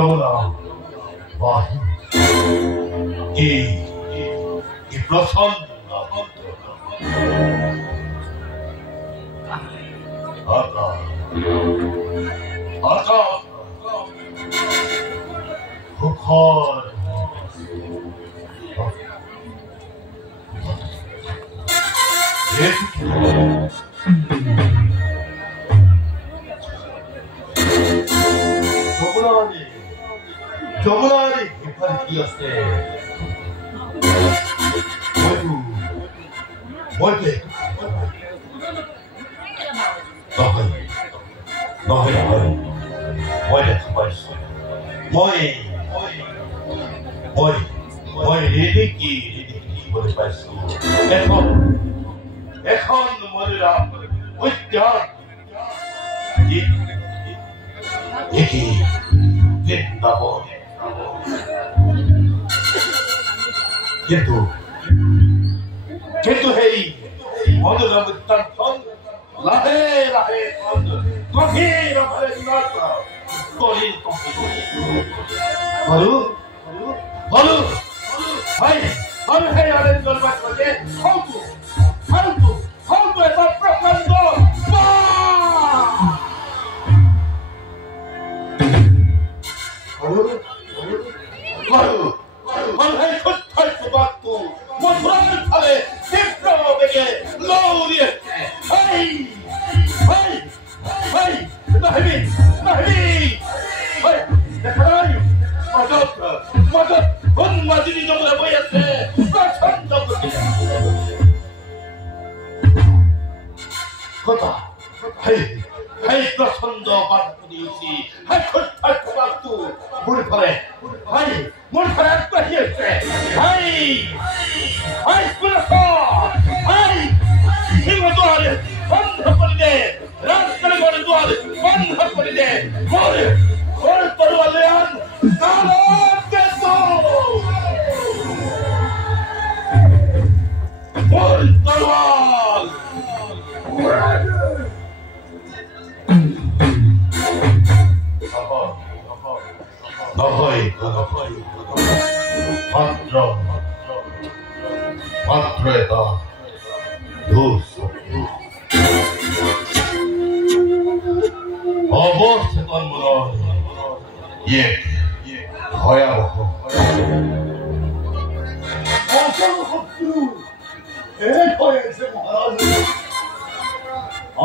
যমুনা বাহ কি প্ৰসন্ন খুখৰ যমুনাৰে এখানে কি আছে বলতে মই দেখা পাইছো মই ৰেডিকি বলে পাইছো এখন মরিরা উদ্যান একি বৃন্দাবন কিন্তু হেই মনোরম উদ্যান লাহে লাহে গভীর বলু ভাই আমি হে আরেকজন বাচ্চাকে ফালতু এটা প্রকাণ্ড প্রচন্ড বাধা দিয়েছি বন্ধ করে দে রাস্তার ঘরে দুয়ার বন্ধ করে দে মাত্র এটা অবচেতন ভয়াবহ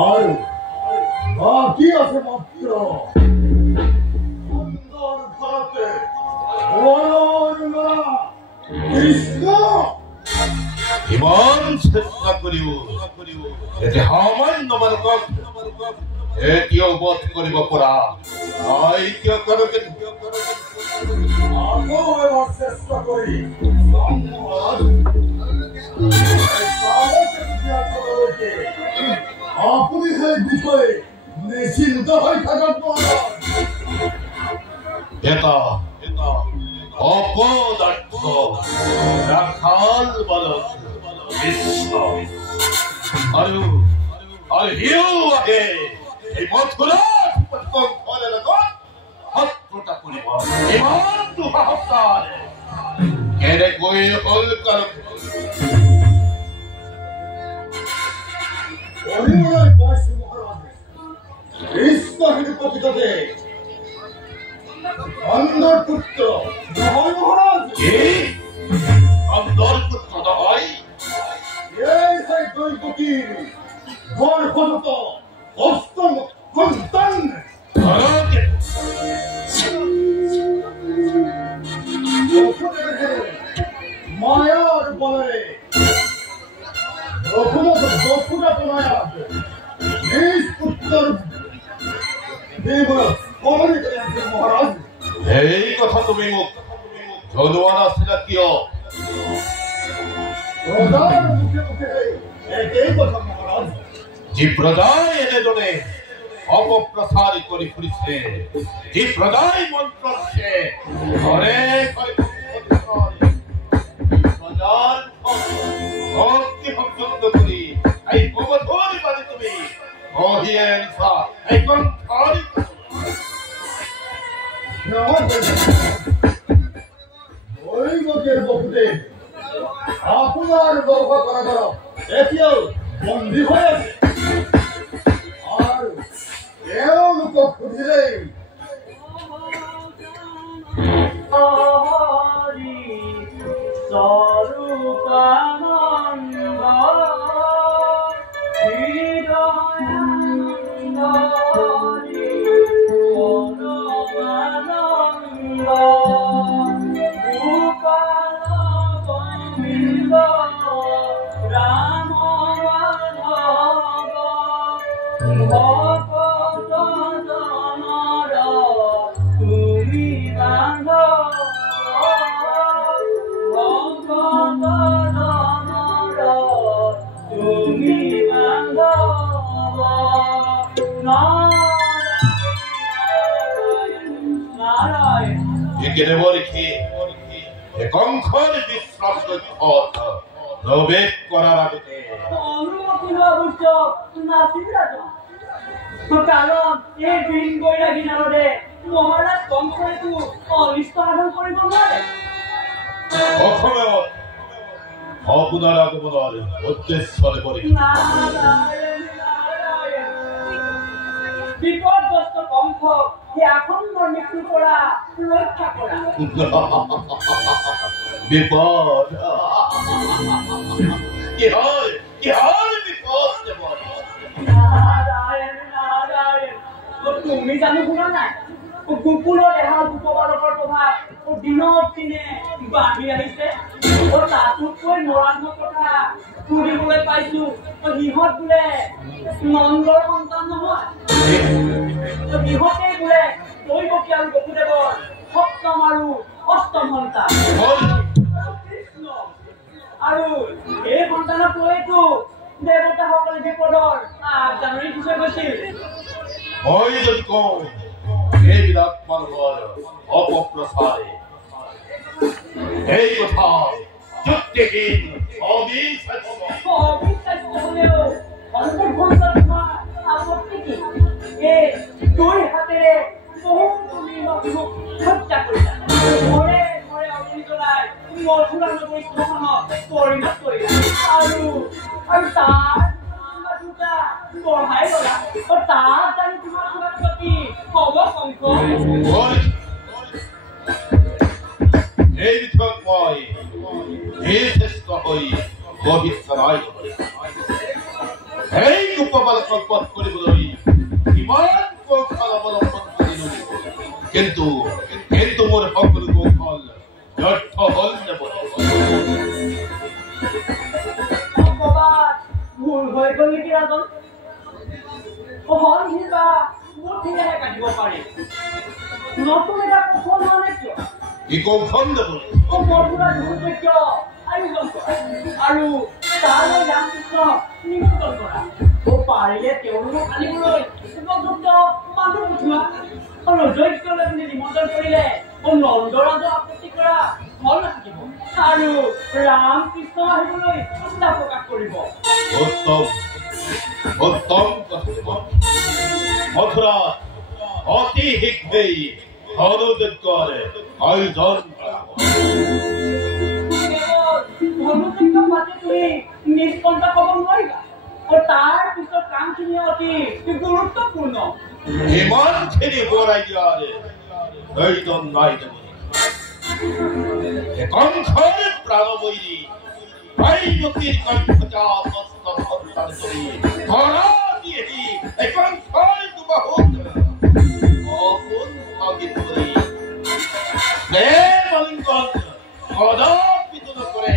আর বাকি আছে মাত্র সুন্দর ভারতে ইমান চেষ্টা করিও এতে সামান্য বালকক এতিয়াও বধ কৰিব পৰা কিয় কৰকে আকৌ এবাৰ চেষ্টা কৰি আপুনি সেই বিষয়ে নিশ্চিন্ত হৈ থাকক এটা অপদার্থ রাখাল বালক কৃষ্ণ আর হিউ আগে এই মথুরা ফলে লগত হত্যা করিব ইমান দুঃসাহসার কেনে গৈ হল কারক অরিমলার বয়স মহারাজ কৃষ্ণ হিন্দু প্রকৃততে অন্ধর পুত্র মহারাজ অন্ধর পুত্র নহয় এই সেই দৈবকীর গর্ভজাত অষ্টম সন্তান মায়ার বলে রঘুনাথ নায়ক নিজ পুত্র মহারাজ এই কথা তুমি মোক জনোৱা নাছিলা কিয় যি প্ৰজাই এনেদৰে অপপ্ৰচাৰ কৰি ফুৰিছে যি প্ৰজাই মন্ত্ৰ দিছে ঘৰে প্ৰজাৰ ভক্তি ভক্ত কৰি এই অৱধৰি পাৰি তুমি কহিয়ে আনিছা এই গ্ৰন্থ ওই লোকের বকুতে আপনার বৌভা করা করো এটিও বন্দী হয়েছে আর কেউ লোক খুঁজিলেই বিপদগ্রস্ত কণ্ঠ এখন মৃত্যু করা রক্ষা করা বিপদ কি হয় বিপদ তুমি জানো শুনা নাই কুকুৰৰ দেহৰ উপবাৰৰ প্ৰভাৱ দিনক দিনে বাঢ়ি আহিছে তাতোতকৈ নৰাত্মক কথা শুনিবলৈ পাইছো সিহঁত বোলে নন্দৰ সন্তান নহয় সিহঁতে বোলে দৈৱকী আৰু বসুদেৱৰ সপ্তম আৰু অষ্টম সন্তান আৰু এই সন্তানক লৈতো দেৱতাসকলে বিপদৰ জাননী দি থৈ গৈছিল মই যদি কওঁ এইবিলাক মানুহৰ অপপ্ৰচাৰে এই কথা যুক্তিহীন অবিশ্বাস্য হলেও অন্তৰ্ভুক্ত তোমাৰ আপত্তি কি এই দুই হাতেৰে বহুতো নিৰ্মক হত্যা কৰিলা ঘৰে ঘৰে অগ্নি জ্বলাই মথুৰা নগৰী শ্মশানত পৰিণত কৰিলা আৰু তাৰ দুটা বঢ়াই ললা তাত জানি তোমাৰ কিবা ক্ষতি হব কংস এই বিষয়ত মই শ্ৰেষ্ঠ হৈ ভৱিষ্যৎ এই গোপবালকক বধ কৰিবলৈ ইমান কৌশল অৱলম্বন কৰিলো কিন্তু মোৰ সকলো কৌশল ব্যৰ্থ হল ভুল হৈ গল নেকি ৰাজন মোৰ ঠিকেহে কাটিব পাৰি নতুন এটা কৌশল হোৱা নাই কিয় কি কৌশল মথুৰা দুৰ্ভাগ্য আয়োজন কৰা আৰু তালৈ ৰামকৃষ্ণ নিমন্ত্ৰণ কৰা পাৰিলে তেওঁলোকক আনিবলৈ উপযুক্ত মানুহ পঠোৱা আৰু যজ্ঞলৈ বুলি নিমন্ত্ৰণ কৰিলে নন্দৰাজৰ আপত্তি কৰা ফল নাথাকিব আৰু ৰামকৃষ্ণ আহিবলৈ চিন্তা প্ৰকাশ কৰিব মথুৰা অতি শীঘ্ৰেই ধনযজ্ঞৰ আয়োজন কৰা ধনযজ্ঞ পাতি তুমি নিষ্কণ্ঠ ক'ব নোৱাৰিবা তাৰ পিছত কামখিনি অতি গুৰুত্বপূৰ্ণ ইমানখিনি বৰাই দিয়াৰ প্ৰয়োজন নাই কংসৰ প্ৰাণবৈৰী ভাইমতীৰ কণ্ঠজাত সন্তান কৰি ধৰা দিয়েহি কংসৰ দুবাহুত অপোন ভাগিত কৰি প্ৰেম আলিংগন কদাপিত নকৰে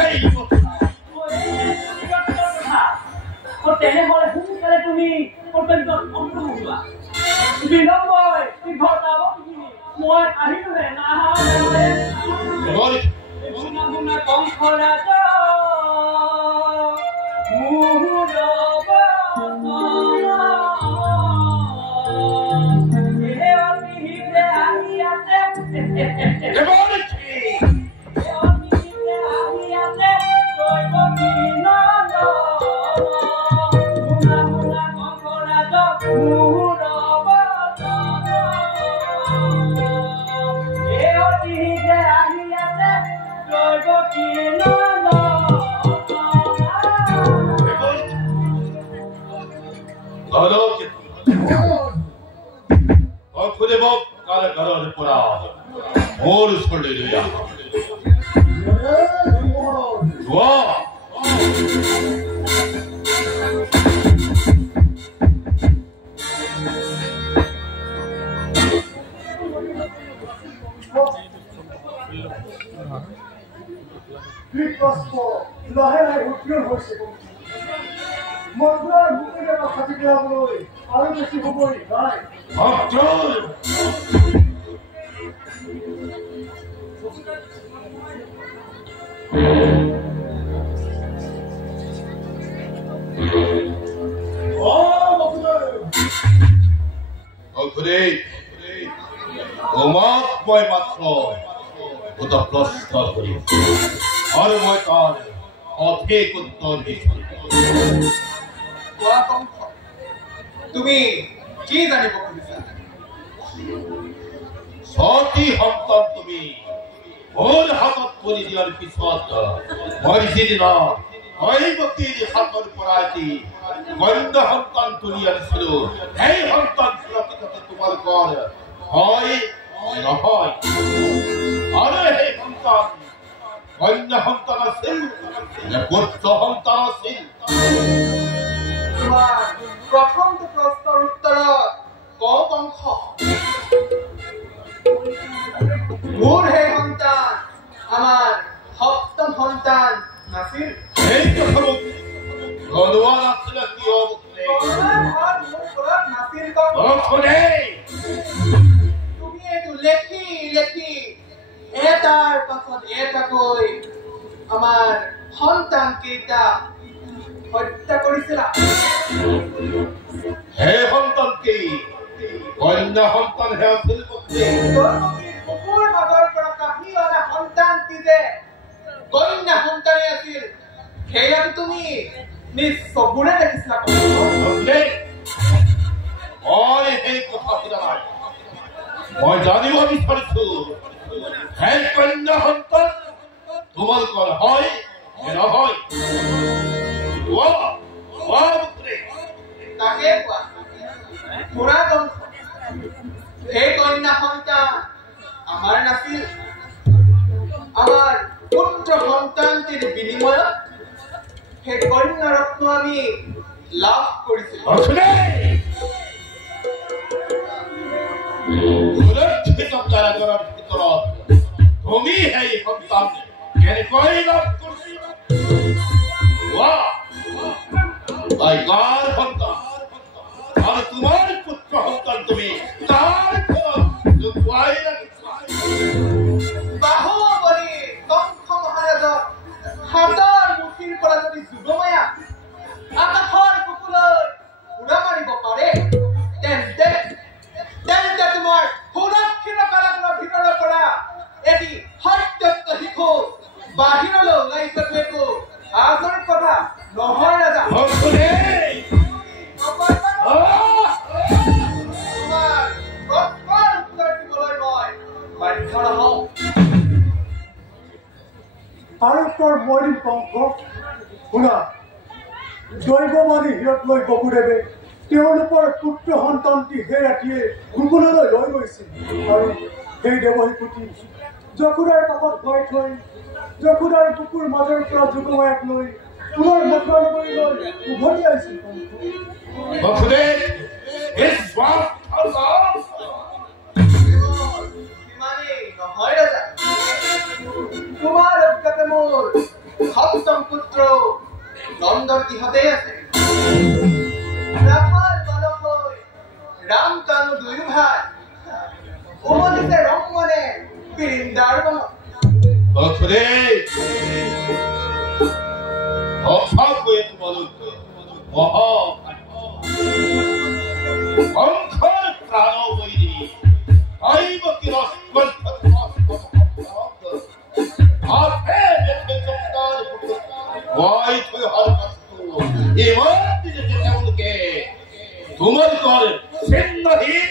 এই তেনেহলে সোনকালে তুমি কৰ্তব্যত অংশগ্ৰহণ বিলম্বই ঘটাব মই আহিলোহে নাহা কংস ৰাজা অখুদে মোক কাৰাগাৰৰ পৰা মোৰ ওচৰলৈ লৈ আহ যোৱা লাহে লাহে উত্তীৰ্ণ হৈছে মন্দিৰৰ মুখেৰে খাটি পেলাবলৈ আৰু বেছি সময় নাই তোমাক মই মাত্ৰ এটা প্ৰশ্ন কৰিম আৰু মই তাৰ সঠিক উত্তৰ দিম তুমি কি জানিব খুজিছা সতী সন্তান তুমি মোৰ হাতত তুলি দিয়াৰ পিছত মই যিদিনা দৈৱকীৰ হাতৰ পৰা এটি কন্যা সন্তান তুলি আনিছিলো সেই সন্তান সুৰক্ষিত তোমালোকৰ হয় নহয় আৰু সেই সন্তান কন্যা সন্তান আছিল নে পুত্ৰ সন্তান আছিল তোমাৰ প্ৰথমটো প্ৰশ্নৰ উত্তৰত কওঁ বংশ মোৰ সেই সন্তান আমাৰ সপ্তম সন্তান নাছিল এই কথা মোক জনোৱা নাছিলে কিয় নাছিল তুমি এইটো লেখি লেখি এটাৰ পাছত এটাকৈ আমাৰ সন্তান কেইটা হত্যা কৰিছিলা সেই সন্তান কি কন্যা সন্তান হে আছিল কুকুৰ মাজৰ পৰা কাঢ়ি অনা সন্তানটি যে কন্যা সন্তানে আছিল সেয়াটো তুমি নিজ চকুৰে দেখিছিলা মই সেই কথা শুনা নাই মই জানিব বিচাৰিছো সেই কন্যা সন্তান তোমালোকৰ হয় নহয় তাকে কোৱা পুৰা বংশ সেই কন্যা সন্তান আমাৰ নাছিল আমাৰ পুত্ৰ সন্তানটিৰ বিনিময়ত সেই কন্যা ৰত্ন আমি লাভ কৰিছিলো কাৰাগাৰৰ ভিতৰত তুমি সেই সন্তান কেনেকৈ লাভ কৰিছিলা কাৰ সন্তান আৰু তোমাৰ পুত্ৰ সন্তান তুমি তাৰ ঘৰত লুকুৱাই ৰাখিছা বাহুবলী কংস মহাৰাজৰ হাতৰ মুঠিৰ পৰা যদি যুগমায়া আকাশৰ বুকুলৈ উৰা মাৰিব পাৰে তেন্তে তোমাৰ সুৰক্ষিত কাৰাগাৰৰ ভিতৰৰ পৰা এটি সত্যত্ব শিশু বাহিৰলৈ ওলাই যোৱাটো একো আচৰিত কথা নহয় ৰাজা আৰু তোৰ মৰিম বংশ শুনা দৈৱমানী হিৰত লৈ বসুদেৱে তেওঁলোকৰ পুত্ৰ সন্তানটি সেই ৰাতিয়ে গোকুললৈ লৈ গৈছিল আৰু সেই দেৱশিশুটি যশোদাৰ কাষত ভয় থৈ যশোদাৰ বুকুৰ মাজৰ পৰা যুগমায়াক লৈ পুনৰ মথুৰা নগৰীলৈ উভতি আহিছিল নহয় ৰাজা তোমাৰ অজ্ঞাতে মোৰ সপ্তম পুত্ৰ নন্দৰ গৃহতেই আছে ৰাম কানু দুয়ো ভাই উমলিছে ৰং মনে বৃন্দাৰ বনত সঁচাকৈয়ে তোমালোক মহাংসৰ প্ৰাণ বৈৰী তেওঁলোকে তোমালোকৰ চিহ্নহীন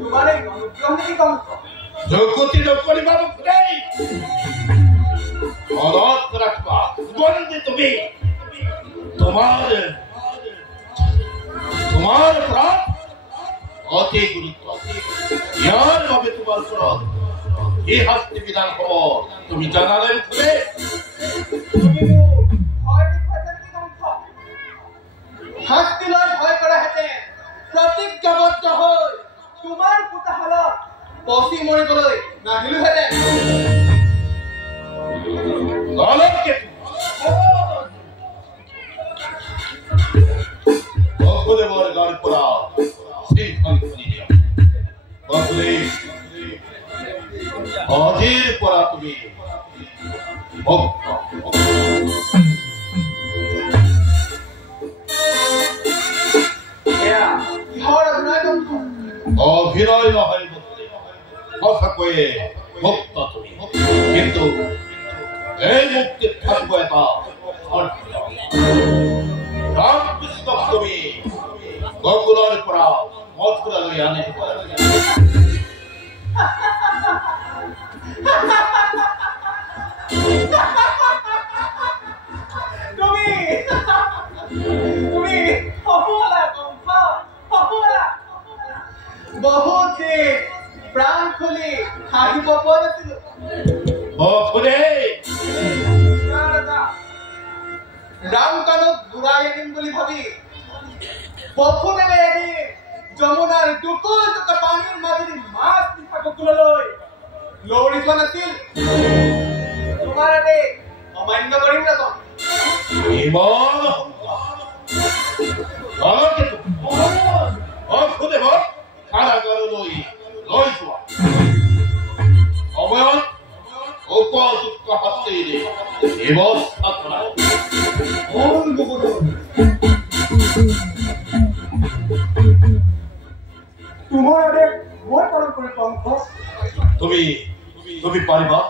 তোমাৰ এই অনুগ্ৰহী কংস জগতি নকৰিবা মনত ৰাখিবা বন্দী তুমি তোমার অপরাধ অতি গুরুত্ব। ইয়ার ভাবে তোমার অপরাধ এই শাস্তি বিধান হব তুমি জানালে খুলে শাস্তি লৈ ভয় কৰা হেঁতেন প্ৰতিজ্ঞাবদ্ধ হৈ তোমাৰ পোতাশালত পচি মৰিবলৈ নাহিলোহেঁতেন। বসুদেৱৰ গাৰ পৰা সেইখন খুলি দিয়া। আজিৰ পৰা তুমি ভক্ত। অভিনয় নহয় সঁচাকৈয়ে ভক্ত তুমি, কিন্তু এই মুক্তিত থাকিব এটা ৰামকৃষ্ণক তুমি গকুলৰ পৰা মথুৰালৈ আনিব লাগে। বহুত প্ৰাণ খুলি হাঁহিব পৰা নাছিলো। ৰামকানক ঘূৰাই আনিম বুলি ভাবি বসুদেৱে এদিন যমুনাৰ দুকুল দুটা পানীৰ মাজেদি মাছ পিঠা গকুললৈ লৰি যোৱা নাছিল। তোমাৰ এনে অমান্য কৰিম নাজানো। বসুদেৱক কাৰাগাৰলৈ লৈ যোৱা সময়ত উপযুক্ত শাস্তিৰে ব্যৱস্থা কৰা। তোমাৰ আদেশ মই পালন কৰি পাম। তুমি পাৰিবা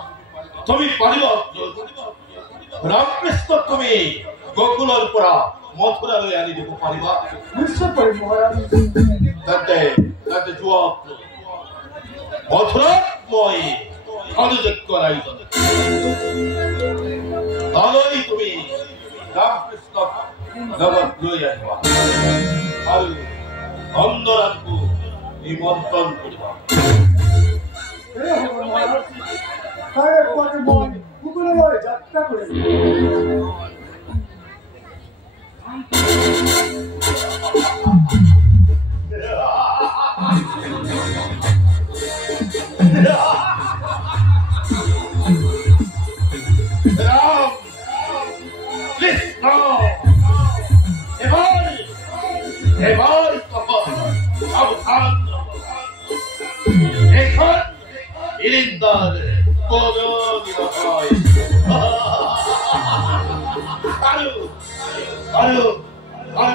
ৰামকৃষ্ণক তুমি গকুলৰ পৰা মথুৰালৈ আনি দিব পাৰিবা? নিশ্চয় পাৰিম মহাৰাজ। তাতে যোৱা মথুৰাত মই অনুযোগ্য ৰাইজত তালৈ তুমি ৰামকৃষ্ণক লগত লৈ আহিবা আৰু অন্ধৰাতকো নিমন্ত্ৰণ কৰিবা। হ'ব মহাৰাজ। তাৰে পুৱাতে মই গকুললৈ যাত্ৰা কৰিম।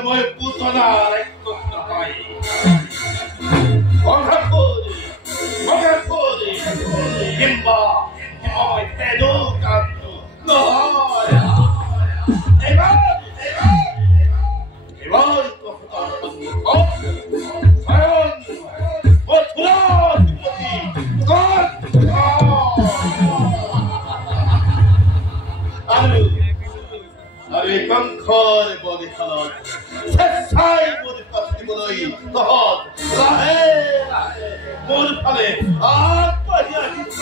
মই পুতনা কিম্বা মই তেনো কাটো নহয়। এবাৰ কংখৰ বলিখনত চেষ্টাই বলি পাতিবলৈ তহঁত লাহে লাহে মোৰ ফালে আগবাঢ়ি আহিছ।